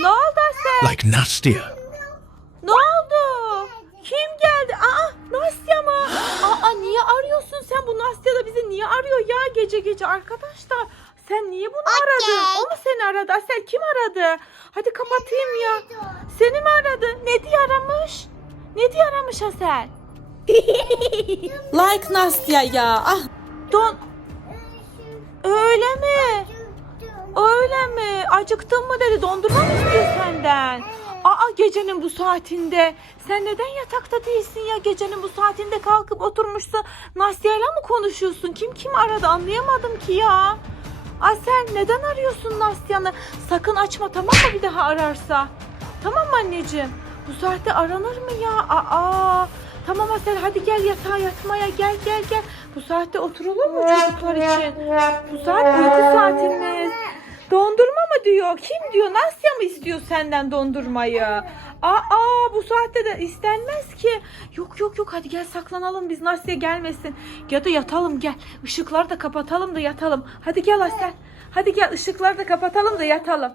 Ne oldu Asel? Like Nastia. Ne oldu? Kim geldi? Aa Nastya mı? Aa niye arıyorsun sen? Bu Nastya da bizi niye arıyor ya gece gece arkadaşlar? Sen niye bunu aradın? O mu seni aradı? Asel kim aradı? Hadi kapatayım ya. Seni mi aradı? Ne diye aramış? Ne diye aramış Asel? like Nastya ya. Ah. Don. Öyle mi? Öyle mi? Acıktın mı dedi. Dondurma mı istiyor senden? Aa gecenin bu saatinde. Sen neden yatakta değilsin ya? Gecenin bu saatinde kalkıp oturmuşsun. Nasya'yla mı konuşuyorsun? Kim kim aradı anlayamadım ki ya. Asel neden arıyorsun Nasya'nı? Sakın açma tamam mı bir daha ararsa? Tamam anneciğim? Bu saatte aranır mı ya? Aa, tamam Asel hadi gel yatağa yatmaya gel gel gel. Bu saatte oturulur mu çocuklar için? Bu saat uyku saatimiz. Dondurma mı diyor? Kim diyor? Nasya mı istiyor senden dondurmayı? Aa bu saatte de istenmez ki. Yok yok yok hadi gel saklanalım biz Nasya gelmesin. Ya da yatalım gel. Işıkları da kapatalım da yatalım. Hadi gel Asel. Hadi gel ışıkları da kapatalım da yatalım.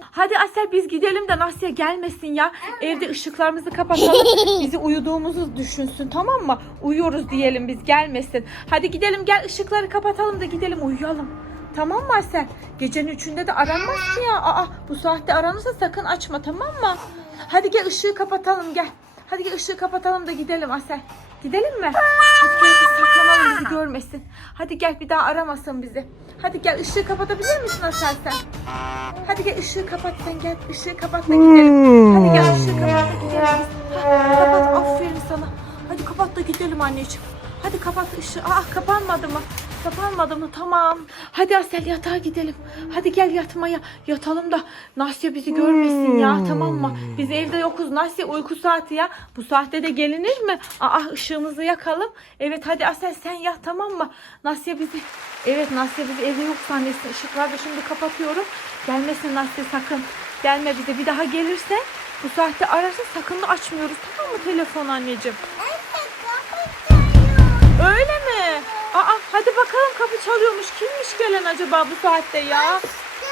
Hadi Asel biz gidelim de Nasya gelmesin ya. Evde ışıklarımızı kapatalım. Bizi uyuduğumuzu düşünsün tamam mı? Uyuyoruz diyelim biz gelmesin. Hadi gidelim gel ışıkları kapatalım da gidelim uyuyalım. Tamam mı Asel? Gecenin üçünde de aranmaz ya. Aa, bu saatte aranırsa sakın açma tamam mı? Hadi gel ışığı kapatalım gel. Hadi gel ışığı kapatalım da gidelim Asel. Gidelim mi? Hadi gel bizi görmesin. Hadi gel bir daha aramasın bizi. Hadi gel ışığı kapatabilir misin Asel sen? Hadi gel ışığı kapat sen gel. Işığı kapat da gidelim. Hadi gel ışığı kapat da gidelim. Ha, kapat aferin sana. Hadi kapat da gidelim anneciğim. Hadi kapat ışığı. Aa kapanmadı mı? Kapanmadı mı? Tamam. Hadi Asel yatağa gidelim. Hadi gel yatmaya. Yatalım da Nasya bizi görmesin ya tamam mı? Biz evde yokuz. Nasya uyku saati ya. Bu saatte de gelinir mi? Aa ışığımızı yakalım. Evet hadi Asel sen yat tamam mı? Nasya bizi Evet Nasya bizi evde yok zannetsin. Işıkları da şimdi kapatıyorum. Gelmesin Nasya sakın. Gelme bize. Bir daha gelirse bu saatte ararsa sakın da açmıyoruz. Tamam mı telefon anneciğim? Hadi bakalım kapı çalıyormuş. Kimmiş gelen acaba bu saatte ya?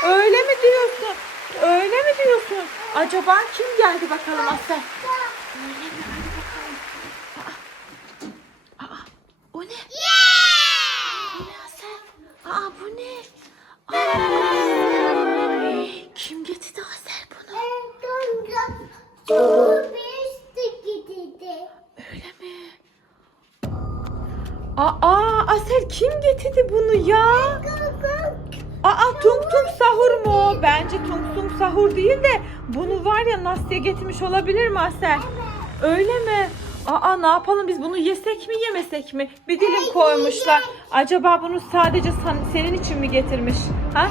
Öyle mi diyorsun? Öyle mi diyorsun? Acaba kim geldi bakalım mi? Kim getirdi bunu ya? Aa tung tung sahur mu? Bence tung tung sahur değil de bunu var ya Nastya getirmiş olabilir mi Asel? Öyle mi? Aa ne yapalım biz bunu yesek mi yemesek mi? Bir dilim koymuşlar. Acaba bunu sadece sen- senin için mi getirmiş? Ha?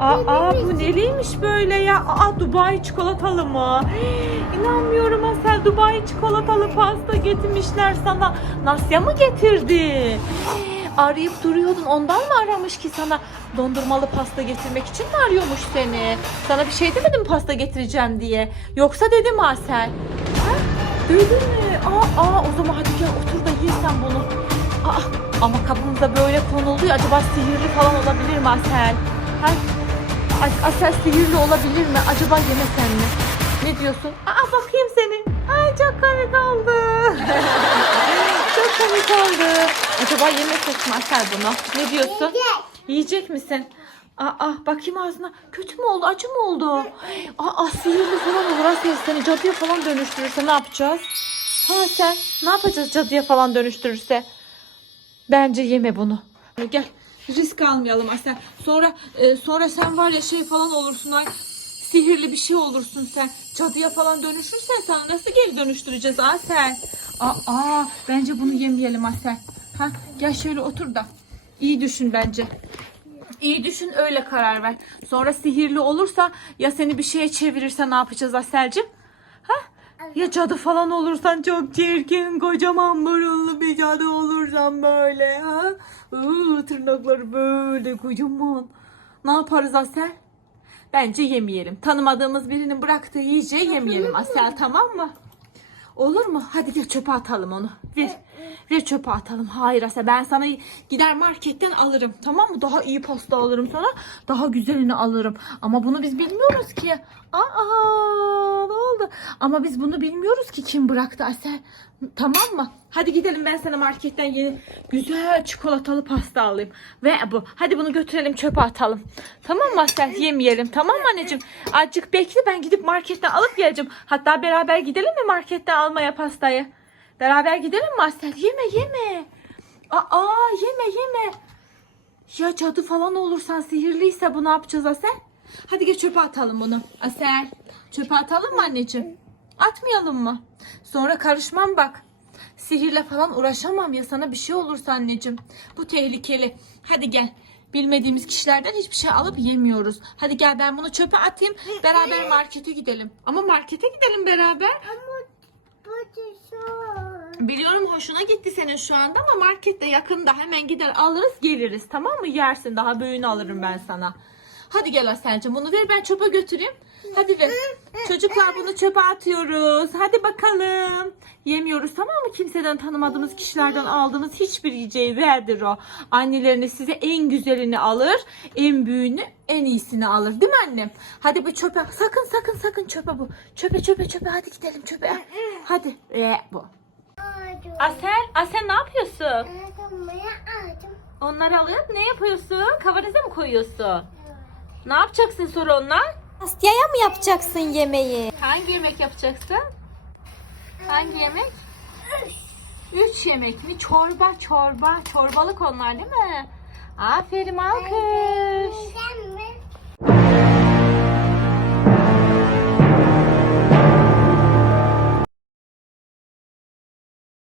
Aa bu neliymiş böyle ya? Aa Dubai çikolatalı mı? Hii, İnanmıyorum Asel Dubai çikolatalı pasta getirmişler sana. Nasya mı getirdi? Arayıp duruyordun ondan mı aramış ki sana dondurmalı pasta getirmek için mi arıyormuş seni? Sana bir şey demedim pasta getireceğim diye. Yoksa dedi mi Asel? Ha? Dedi mi? Aa, aa o zaman hadi gel otur da ye sen bunu. Aa, ama kabımıza böyle konuldu ya acaba sihirli falan olabilir mi Asel? Ha? As- Asel sihirli olabilir mi? Acaba yemesen mi? Ne diyorsun? Aa bakayım seni. Ay çok komik oldu. komik oldu. Acaba yemesek mi Asel bunu? Ne diyorsun? Yiyecek misin? Aa bakayım ağzına. Kötü mü oldu? Acı mı oldu? Aa sihirli falan olur Asel seni cadıya falan dönüştürürse ne yapacağız? Ha sen ne yapacağız cadıya falan dönüştürürse? Bence yeme bunu. Gel risk almayalım Asel. Sonra e, sonra sen var ya şey falan olursun ay sihirli bir şey olursun sen. Cadıya falan dönüşürsen sana nasıl geri dönüştüreceğiz Asel? Aa, bence bunu yemeyelim Asel. Ha gel şöyle otur da. İyi düşün bence. İyi düşün öyle karar ver. Sonra sihirli olursa ya seni bir şeye çevirirse ne yapacağız Aselcim? Ha? Ya cadı falan olursan çok çirkin, kocaman burunlu bir cadı olursan böyle ha? Iı, tırnakları böyle kocaman. Ne yaparız Asel? Bence yemeyelim. Tanımadığımız birinin bıraktığı yiyeceği yemeyelim Asel tamam mı? Olur mu? Hadi gel çöpe atalım onu. Ver. Ver çöpe atalım. Hayır Asel ben sana gider marketten alırım. Tamam mı? Daha iyi pasta alırım sana. Daha güzelini alırım. Ama bunu biz bilmiyoruz ki. Aa ne oldu? Ama biz bunu bilmiyoruz ki kim bıraktı Asel. Tamam mı? Hadi gidelim ben sana marketten yeni güzel çikolatalı pasta alayım. Ve bu. Hadi bunu götürelim çöpe atalım. Tamam mı Asel? Yemeyelim. Tamam mı anneciğim? Azıcık bekle ben gidip marketten alıp geleceğim. Hatta beraber gidelim mi marketten almaya pastayı? Beraber gidelim mi Asel? Yeme yeme. Aa yeme yeme. Ya cadı falan olursan sihirliyse bu ne yapacağız Asel? Hadi geç çöpe atalım bunu. Asel çöpe atalım mı anneciğim? Atmayalım mı? Sonra karışmam bak. Sihirle falan uğraşamam ya sana bir şey olursa anneciğim. Bu tehlikeli. Hadi gel. Bilmediğimiz kişilerden hiçbir şey alıp yemiyoruz. Hadi gel ben bunu çöpe atayım. Beraber markete gidelim. Ama markete gidelim beraber. Ama bu şu. Biliyorum hoşuna gitti senin şu anda ama markette yakında hemen gider alırız geliriz tamam mı? Yersin daha büyüğünü alırım ben sana. Hadi gel Aselcim bunu ver ben çöpe götüreyim. Hadi ver. Çocuklar bunu çöpe atıyoruz. Hadi bakalım. Yemiyoruz tamam mı? Kimseden tanımadığımız kişilerden aldığımız hiçbir yiyeceği verdir o. Anneleriniz size en güzelini alır. En büyüğünü en iyisini alır. Değil mi annem? Hadi bu çöpe. Sakın sakın sakın çöpe bu. Çöpe çöpe çöpe. Hadi gidelim çöpe. Hadi. Ee, bu. Aldım. Asel, Asel ne yapıyorsun? Ben aldım. Onları alıp ne yapıyorsun? Kavanoza mı koyuyorsun? Ne yapacaksın sonra onlar? Astya'ya mı yapacaksın yemeği? Hangi yemek yapacaksın? Hangi yemek? Üç yemek mi? Çorba, çorba. Çorbalık onlar değil mi? Aferin alkış. Sen